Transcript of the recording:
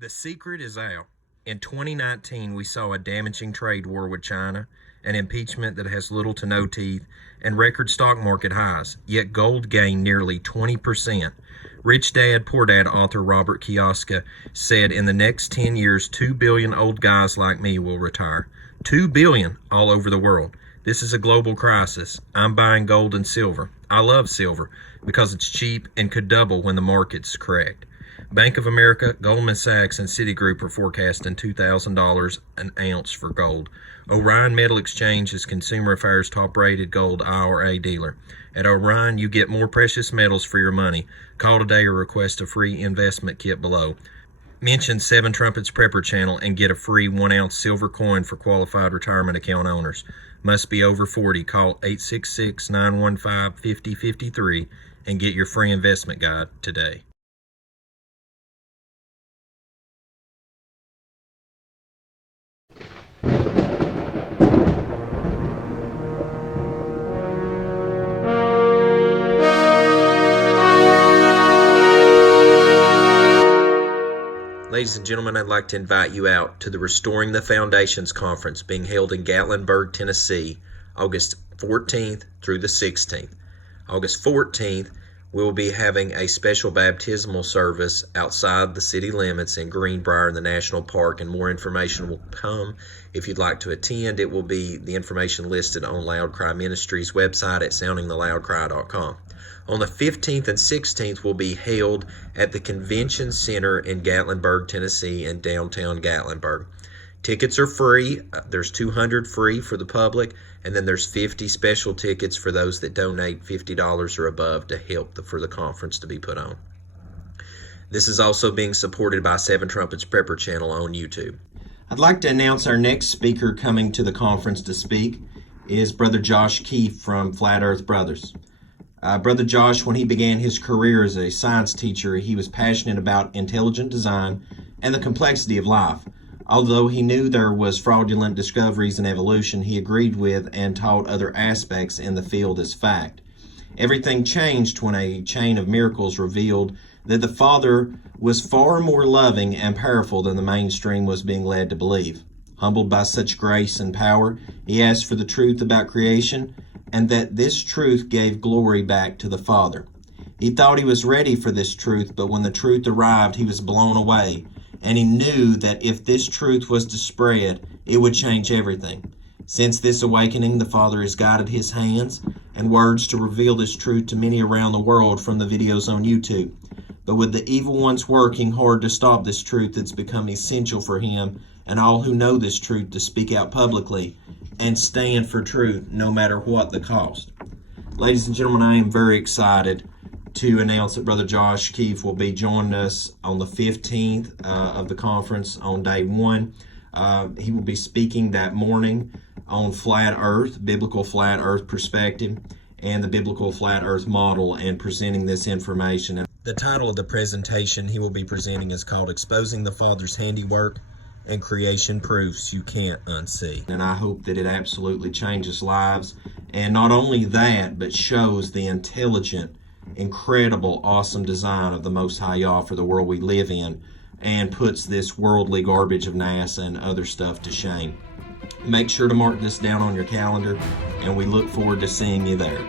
The secret is out. In 2019, we saw a damaging trade war with China, an impeachment that has little to no teeth, and record stock market highs. Yet gold gained nearly 20%. Rich Dad, Poor Dad author Robert Kiyosaki said in the next 10 years, 2 billion old guys like me will retire. 2 billion all over the world. This is a global crisis. I'm buying gold and silver. I love silver because it's cheap and could double when the market's correct. Bank of America, Goldman Sachs, and Citigroup are forecasting $2,000 an ounce for gold. Orion Metal Exchange is Consumer Affairs top-rated gold IRA dealer. At Orion, you get more precious metals for your money. Call today or request a free investment kit below. Mention 7 Trumpets Prepper channel and get a free 1-ounce silver coin for qualified retirement account owners. Must be over 40. Call 866-915-5053 and get your free investment guide today. Ladies and gentlemen, I'd like to invite you out to the Restoring the Foundations Conference being held in Gatlinburg, Tennessee, August 14th through the 16th. August 14th, we will be having a special baptismal service outside the city limits in Greenbrier in the National Park, and more information will come. If you'd like to attend, it will be the information listed on Loud Cry Ministries website at soundingtheloudcry.com. On the 15th and 16th will be held at the Convention Center in Gatlinburg, Tennessee, in downtown Gatlinburg. Tickets are free. There's 200 free for the public, and then there's 50 special tickets for those that donate $50 or above to help for the conference to be put on. This is also being supported by 7 Trumpets Prepper channel on YouTube. I'd like to announce our next speaker coming to the conference to speak is Brother Josh Keefe from Flat Earth Brothers. Brother Josh, when he began his career as a science teacher, he was passionate about intelligent design and the complexity of life. Although he knew there was fraudulent discoveries in evolution, he agreed with and taught other aspects in the field as fact. Everything changed when a chain of miracles revealed that the Father was far more loving and powerful than the mainstream was being led to believe. Humbled by such grace and power, he asked for the truth about creation, and that this truth gave glory back to the Father. He thought he was ready for this truth, but when the truth arrived, he was blown away, and he knew that if this truth was to spread, it would change everything. Since this awakening, the Father has guided his hands and words to reveal this truth to many around the world from the videos on YouTube. But with the evil ones working hard to stop this truth, it's become essential for him and all who know this truth to speak out publicly and stand for truth no matter what the cost. Ladies and gentlemen, I am very excited to announce that Brother Josh Keefe will be joining us on the 15th of the conference on day 1. He will be speaking that morning on flat earth, biblical flat earth perspective, and the biblical flat earth model, and presenting this information. The title of the presentation he will be presenting is called Exposing the Father's Handiwork and Creation Proofs You Can't Unsee. And I hope that it absolutely changes lives. And not only that, but shows the intelligent, incredible, awesome design of the Most High Yah for the world we live in, and puts this worldly garbage of NASA and other stuff to shame. Make sure to mark this down on your calendar, and we look forward to seeing you there.